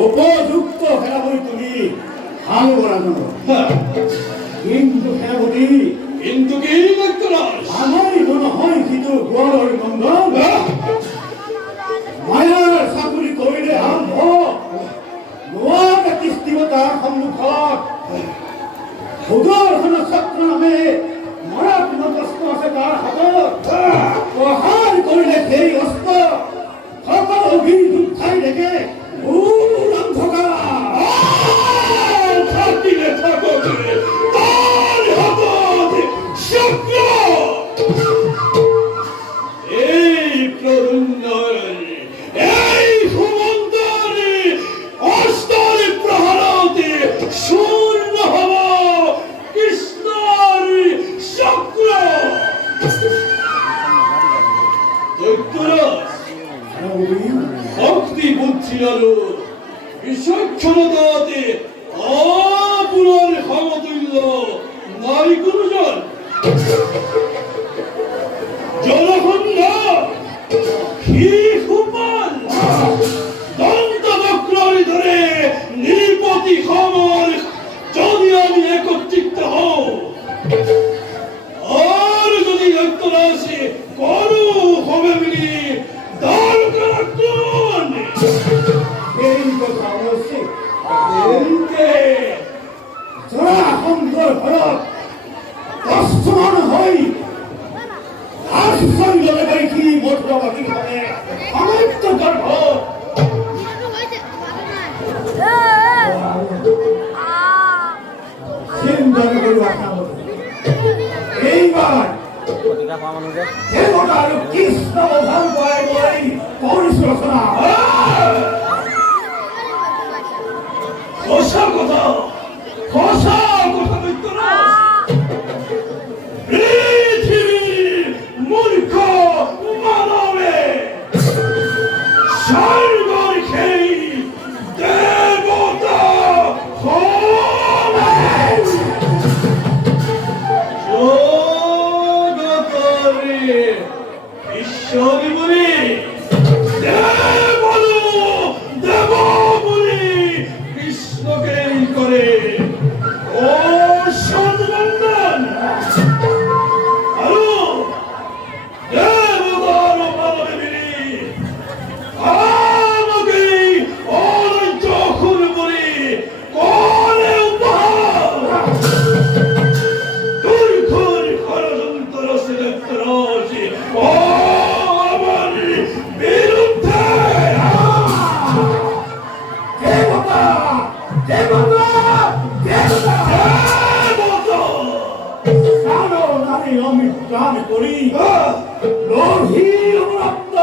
উপযুক্ত সেনাপতি তুমি আনুগরানো কিন্তু সেনাপতি কিন্তু কি আমার মনে হয় কিন্তু গোয়ালর নন্দন মায়াৰ চাকৰি কৰিলে আৰম্ভ নোৱাৰা কিস্তিমতাৰ সন্মুখত সুদৰ্শন চক্ৰ নামে মাৰাত্মক অস্ত্ৰ আছে তাৰ হাতত প্ৰহাৰ কৰিলে সেই অস্ত্ৰ সকলো বীৰ উঠাই দেখে ভক্তি বুদ্ধি আলো বিচক্ষণতাতে আপনার সমতুল্য নাই কোনজন জলখণ্ড শিশুপাল দন্তবক্ররে ধরে নিপতি সমর যদি আমি একত্রিত হও আর যদি রক্তরাশি করু হবে বলি এই কথা অবশ্যই জরাসন্ধর ঘৰত দশমান হৈ আশ্ৰয় ল'লে গৈছি মধুৰবাসীসকলে সমস্ত গৰ্ভ চিন্তা নকৰিব এইবাৰ দেৱতা আৰু কৃষ্ণ বধন কৰাই লৈ কৰিছো ৰচনা সঁচা কথা পৃথিবীর মূর্খ মানবে স্বর্গর খেই দেবতা হবেন জগতরে ঈশ্বরী বলি দেব বলি কৃষ্ণকে করে ও 대박아! 대박아! 대모도 사로 나의 어미 까미 꼬리 너희 어랍다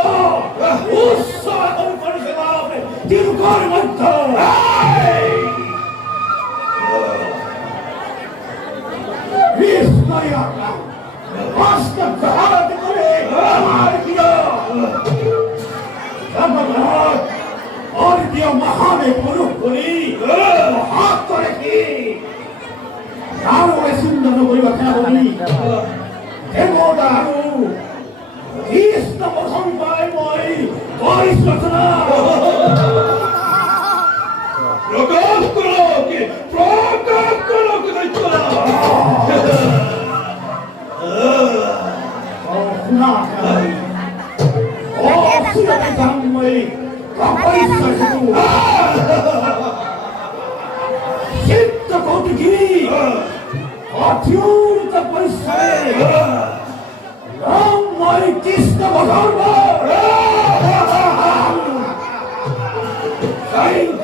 우싸 어미 꼬리 생각해 뒤로 꼬리 많다 리스나야 아스타 가하라 꼬리 아마리 기야 잠깐만 어리 디어 마하메 꼬리 꼬리 하토레키 나로 했습니다. 우리가 태어보니 대모다루 이스나 모성바이 모이 거리스라트나 프로카프로키 프로카프로키가 있더라 구나 수련의 강모이 거리스라트고 십자 고드기 어티우르다 벌사에 너무이 기스다 모성바 사인